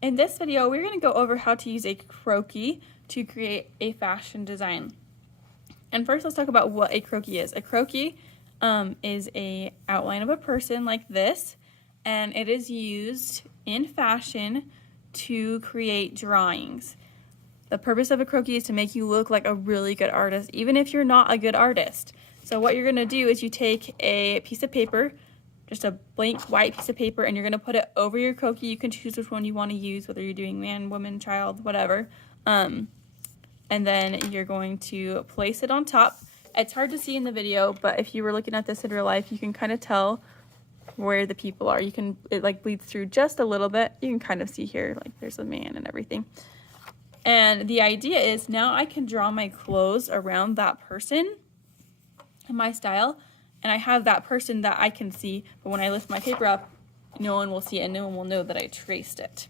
In this video, we're going to go over how to use a croquis to create a fashion design. And first, let's talk about what a croquis is. A croquis is a outline of a person like this, and it is used in fashion to create drawings. The purpose of a croquis is to make you look like a really good artist, even if you're not a good artist. So what you're going to do is you take a piece of paper, just a blank white piece of paper, and you're going to put it over your croquis. You can choose which one you want to use, whether you're doing man, woman, child, whatever. And then you're going to place it on top. It's hard to see in the video, but if you were looking at this in real life, you can kind of tell where the people are. It like bleeds through just a little bit. You can kind of see here, like there's a man and everything. And the idea is now I can draw my clothes around that person and my style, and I have that person that I can see, but when I lift my paper up, no one will see it and no one will know that I traced it.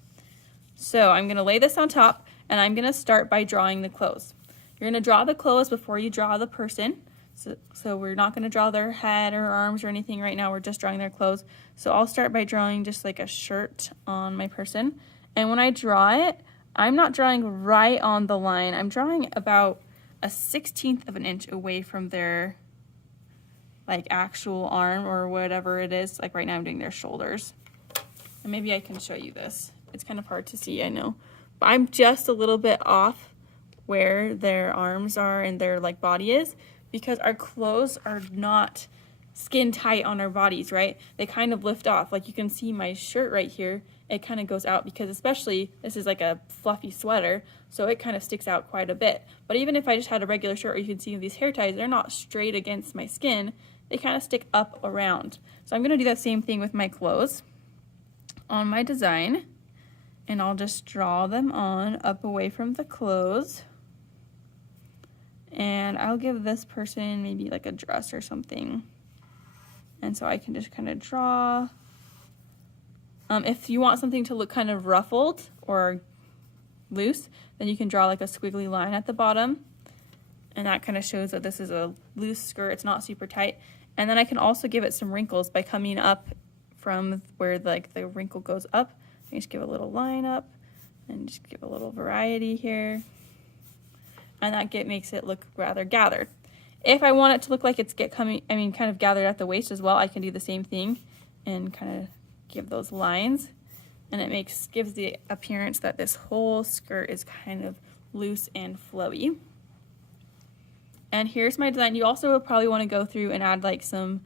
So I'm going to lay this on top, and I'm going to start by drawing the clothes. You're going to draw the clothes before you draw the person. So we're not going to draw their head or arms or anything right now. We're just drawing their clothes. So I'll start by drawing just like a shirt on my person. And when I draw it, I'm not drawing right on the line. I'm drawing about a 1/16 of an inch away from their like actual arm or whatever it is. Like right now I'm doing their shoulders. And maybe I can show you this. It's kind of hard to see, I know. But I'm just a little bit off where their arms are and their like body is, because our clothes are not skin tight on our bodies, right? They kind of lift off. Like you can see my shirt right here, it kind of goes out because especially this is like a fluffy sweater, so it kind of sticks out quite a bit. But even if I just had a regular shirt, or you can see these hair ties, they're not straight against my skin. They kind of stick up around. So I'm going to do that same thing with my clothes on my design, and I'll just draw them on up away from the clothes. And I'll give this person maybe like a dress or something. And so I can just kind of draw. If you want something to look kind of ruffled or loose, then you can draw like a squiggly line at the bottom. And that kind of shows that this is a loose skirt. It's not super tight. And then I can also give it some wrinkles by coming up from where like the wrinkle goes up. I just give a little line up and just give a little variety here. And that makes it look rather gathered. If I want it to look like it's kind of gathered at the waist as well, I can do the same thing and kind of give those lines. And it gives the appearance that this whole skirt is kind of loose and flowy. And here's my design. You also will probably want to go through and add like some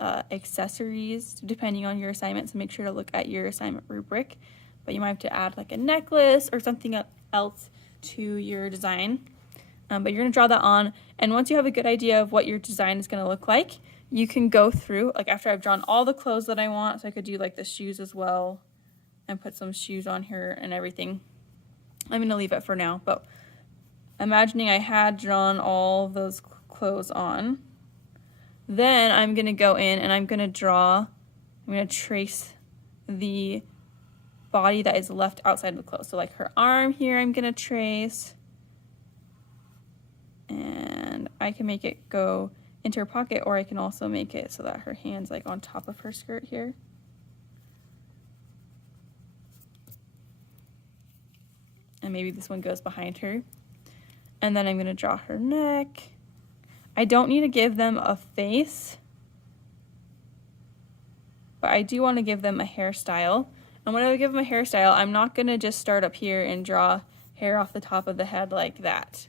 accessories depending on your assignment, so make sure to look at your assignment rubric. But you might have to add like a necklace or something else to your design. But you're going to draw that on, and once you have a good idea of what your design is going to look like, you can go through, like after I've drawn all the clothes that I want, so I could do like the shoes as well and put some shoes on here and everything. I'm going to leave it for now, but imagining I had drawn all those clothes on, then I'm going to go in and I'm going to trace the body that is left outside of the clothes. So like her arm here, I'm going to trace. And I can make it go into her pocket, or I can also make it so that her hand's like on top of her skirt here. And maybe this one goes behind her. And then I'm going to draw her neck. I don't need to give them a face, but I do want to give them a hairstyle. And when I give them a hairstyle, I'm not going to just start up here and draw hair off the top of the head like that.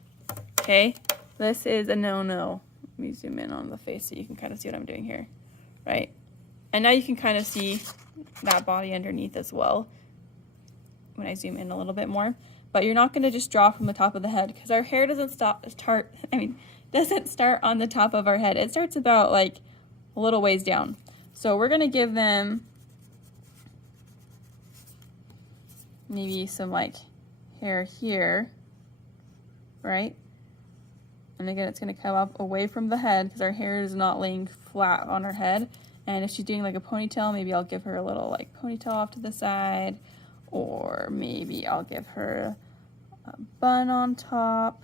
Okay, this is a no-no. Let me zoom in on the face so you can kind of see what I'm doing here, right? And now you can kind of see that body underneath as well when I zoom in a little bit more. But you're not going to just draw from the top of the head, because our hair doesn't start on the top of our head. It starts about like a little ways down. So we're going to give them maybe some like hair here, right? And again, it's going to come up away from the head because our hair is not laying flat on her head. And if she's doing like a ponytail, maybe I'll give her a little like ponytail off to the side, or maybe I'll give her a bun on top,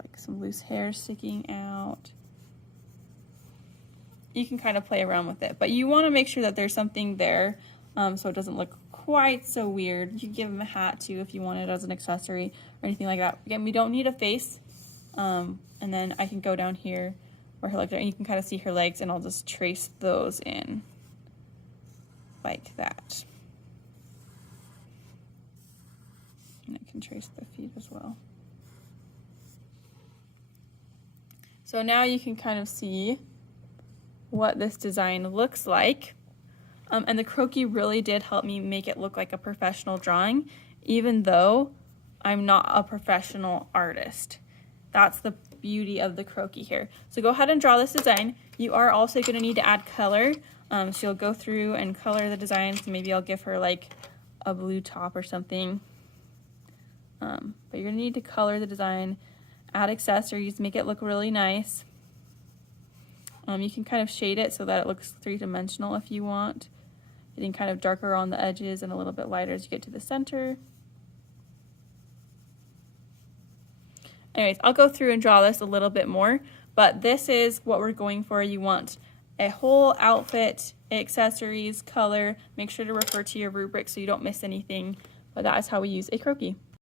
like some loose hair sticking out. You can kind of play around with it, but you want to make sure that there's something there so it doesn't look quite so weird. You could give him a hat too if you want it as an accessory or anything like that. Again, we don't need a face. And then I can go down here where her legs are, and you can kind of see her legs, and I'll just trace those in like that. And I can trace the feet as well. So now you can kind of see what this design looks like. And the Croquis really did help me make it look like a professional drawing, even though I'm not a professional artist. That's the beauty of the Croquis here. So go ahead and draw this design. You are also going to need to add color. So you'll go through and color the design. So maybe I'll give her like a blue top or something. But you're going to need to color the design, add accessories, make it look really nice. You can kind of shade it so that it looks three-dimensional if you want. Getting kind of darker on the edges and a little bit lighter as you get to the center. Anyways, I'll go through and draw this a little bit more, but this is what we're going for. You want a whole outfit, accessories, color. Make sure to refer to your rubric so you don't miss anything, but that is how we use a Croquis.